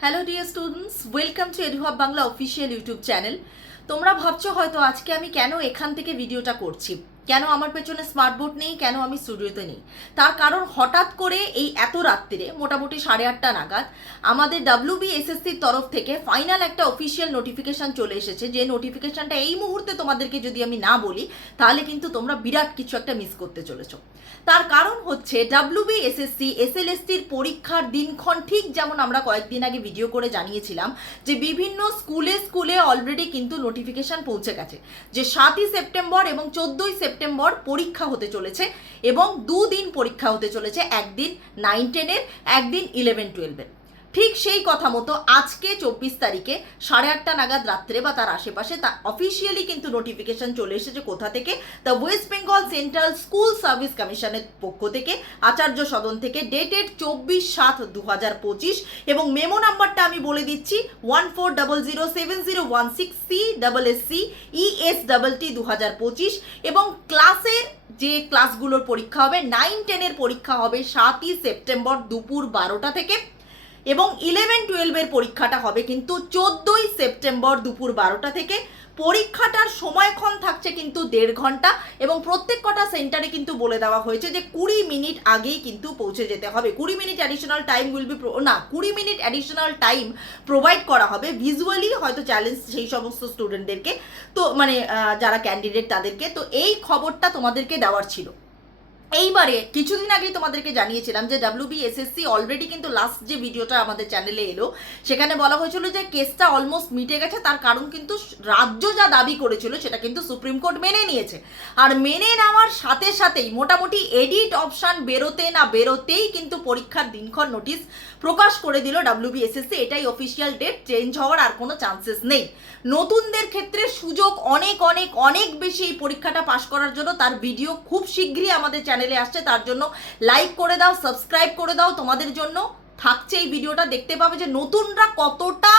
Hello dear students welcome to Eduhub Bangla official YouTube channel তোমরা ভাবছ হয়তো আজকে আমি কেন এখান থেকে ভিডিওটা করছি। কেন আমার পেছনে স্মার্ট বোর্ড নেই? কেন আমি স্টুডিওতে নেই? তার কারণ হঠাৎ করে এই এত রাত্রিরে মোটামুটি সাড়ে আটটা নাগাদ, আমাদের ডাব্লিউবি এসএসসির তরফ থেকে ফাইনাল একটা অফিসিয়াল নোটিফিকেশন চলে এসেছে যে নোটিফিকেশনটা এই মুহূর্তে তোমাদেরকে যদি আমি না বলি, তাহলে কিন্তু তোমরা বিরাট কিছু একটা মিস করতে চলেছো। তার কারণ হচ্ছে ডাব্লিউবি এসএসসি এসএলএসটির পরীক্ষার দিনক্ষণ ঠিক যেমন আমরা কয়েকদিন আগে ভিডিও করে জানিয়েছিলাম যে বিভিন্ন স্কুলে স্কুলে অলরেডি কিন্তু নোটিফিকেশন পৌঁছে গেছে। যে সাতই সেপ্টেম্বর এবং চোদ্দোই সেপ্টেম্বর পরীক্ষা হতে চলেছে এবং দুদিন পরীক্ষা হতে চলেছে একদিন নাইন টেনের একদিন ইলেভেন টুয়েলভের ঠিক সেই কথা মতো আজকে চব্বিশ তারিখে সাড়ে আটটা নাগাদ রাত্রে বা তার আশেপাশে তা অফিসিয়ালি কিন্তু নোটিফিকেশন চলে এসেছে কোথা থেকে? The West Bengal Central School Service কমিশনের পক্ষ থেকে, আচার্য সদন থেকে ডেটেড চব্বিশ সাত দু হাজার পঁচিশ এবং মেমো নাম্বারটা আমি বলে দিচ্ছি one four double zero seven zero one six C double S C ES double T দু হাজার পঁচিশ এবং ক্লাসের যে ক্লাসগুলোর পরীক্ষা হবে নাইন টেনের পরীক্ষা হবে সাতই সেপ্টেম্বর দুপুর বারোটা থেকে। এবং ইলেভেন টুয়েলভের পরীক্ষাটা হবে কিন্তু চোদ্দোই সেপ্টেম্বর দুপুর বারোটা থেকে। পরীক্ষাটার সময়ক্ষণ থাকছে কিন্তু দেড় ঘণ্টা এবং প্রত্যেক কটা সেন্টারে কিন্তু বলে দেওয়া হয়েছে যে কুড়ি মিনিট আগেই কিন্তু পৌঁছে যেতে হবে। কুড়ি minute additional time will be না, কুড়ি মিনিট অ্যাডিশনাল টাইম প্রোভাইড করা হবে ভিজুয়ালি হয়তো চ্যালেঞ্জ সেই সমস্ত স্টুডেন্টদেরকে তো মানে যারা ক্যান্ডিডেট তাদেরকে। তো এই খবরটা তোমাদেরকে দেওয়ার ছিল। এইবারে, কিছুদিন আগেই তোমাদেরকে জানিয়েছিলাম যে ডাব্লিউবি এসএসসি অলরেডি কিন্তু লাস্ট যে ভিডিওটা আমাদের চ্যানেলে এলো, সেখানে বলা হয়েছিল যে কেসটা অলমোস্ট মিটে গেছে, তার কারণ কিন্তু রাজ্য যা দাবি করেছিল সেটা কিন্তু সুপ্রিম কোর্ট মেনে নিয়েছে। আর মেনে নেওয়ার সাথে সাথেই, মোটামুটি এডিট অপশান বেরোতে না বেরোতেই কিন্তু পরীক্ষার দিনক্ষণ নোটিশ প্রকাশ করে দিল ডাব্লিউবি এসএসসি এটাই অফিসিয়াল ডেট চেঞ্জ হওয়ার আর কোনো চান্সেস নেই। নতুনদের ক্ষেত্রে সুযোগ অনেক অনেক অনেক বেশি এই পরীক্ষাটা পাশ করার জন্য, তার ভিডিও খুব শীঘ্রই আমাদের চ্যানেলে আসছে, তার জন্য লাইক করে দাও সাবস্ক্রাইব করে দাও। তোমাদের জন্য থাকছে এই ভিডিওটা দেখতে পাবে যে নতুনরা কতটা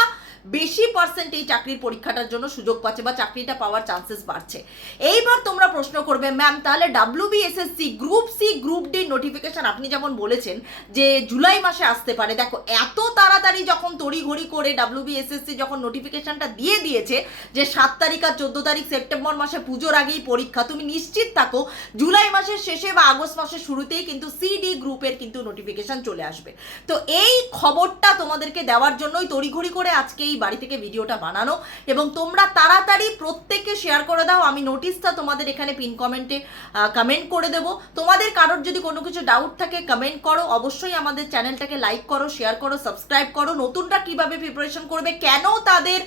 বেশি পার্সেন্ট এই চাকরির পরীক্ষাটার জন্য সুযোগ পাচ্ছে বা চাকরিটা পাওয়ার চান্সেস বাড়ছে। এইবার তোমরা প্রশ্ন করবে ম্যাম তাহলে WBSSC group C group D notification আপনি যেমন বলেছেন যে জুলাই মাসে আসতে পারে। দেখো, এত তাড়াতাড়ি যখন তড়িঘড়ি করে ডাব্লিউবিএসএসসি যখন নোটিফিকেশনটা দিয়ে দিয়েছে যে সাত তারিখ আর চোদ্দ তারিখ সেপ্টেম্বর মাসে পুজোর আগেই পরীক্ষা, তুমি নিশ্চিত থাকো জুলাই মাসের শেষে বা আগস্ট মাসের শুরুতেই কিন্তু সিডি গ্রুপের কিন্তু নোটিফিকেশন চলে আসবে। তো এই খবরটা তোমাদেরকে দেওয়ার জন্যই তড়িঘড়ি করে আজকে এই বাড়ি থেকে ভিডিওটা বানানো এবং তোমরা তাড়াতাড়ি প্রত্যেককে শেয়ার করে দাও। আমি নোটিশটা তোমাদের এখানে পিন কমেন্টে কমেন্ট করে দেবো। তোমাদের কারোর যদি কোনো কিছু ডাউট থাকে কমেন্ট করো। অবশ্যই আমাদের চ্যানেলটাকে লাইক করো শেয়ার করো সাবস্ক্রাইব করো। নতুনটা কীভাবে প্রিপারেশন করবে, কেন তাদের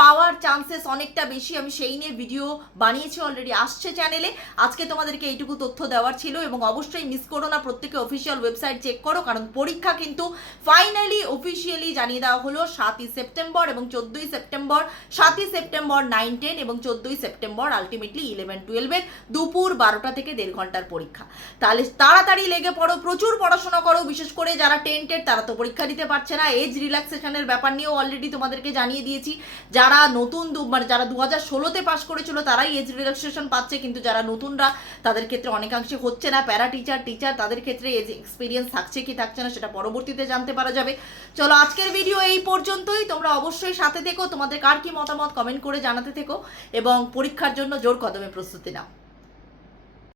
পাওয়ার চান্সেস অনেকটা বেশি। আমি সেই নিয়ে ভিডিও বানিয়েছি অলরেডি আসছে চ্যানেলে আজকে তোমাদেরকে এইটুকু তথ্য দেওয়ার ছিল এবং অবশ্যই মিস করো না, প্রত্যেকে অফিসিয়াল ওয়েবসাইট চেক করো, কারণ পরীক্ষা কিন্তু ফাইনালি অফিসিয়ালি জানিয়ে দেওয়া হলো সাতই সেপ্টেম্বর এবং চোদ্দোই সেপ্টেম্বর। সাতই সেপ্টেম্বর নাইন টেন এবং চোদ্দোই সেপ্টেম্বর আলটিমেটলি ইলেভেন টুয়েলভের দুপুর বারোটা থেকে দেড় ঘণ্টার পরীক্ষা। তাহলে তাড়াতাড়ি লেগে পড়ো, প্রচুর পড়াশোনা করো, বিশেষ করে যারা টেন্টেড তারা তো পরীক্ষা দিতে পারছে না। এজ রিল্যাক্সেশনের ব্যাপার নিয়েও অলরেডি তোমাদেরকে জানিয়ে দিয়েছি। যারা নতুন মানে যারা দু হাজার ষোলোতে পাশ করেছিল, তারাই এজ রিল্যাক্সেশন পাচ্ছে, কিন্তু যারা নতুনরা, তাদের ক্ষেত্রে অনেকাংশে হচ্ছে না। প্যারা টিচার টিচার তাদের ক্ষেত্রে এজ এক্সপিরিয়েন্স থাকছে কি থাকছে না, সেটা পরবর্তীতে জানতে পারা যাবে। চলো, আজকের ভিডিও এই পর্যন্তই। তোমরা অবশ্যই সাথে থেকো। তোমাদের কার কি মতামত কমেন্ট করে জানাতে থেকো। এবং পরীক্ষার জন্য জোর কদমে প্রস্তুতি নাও।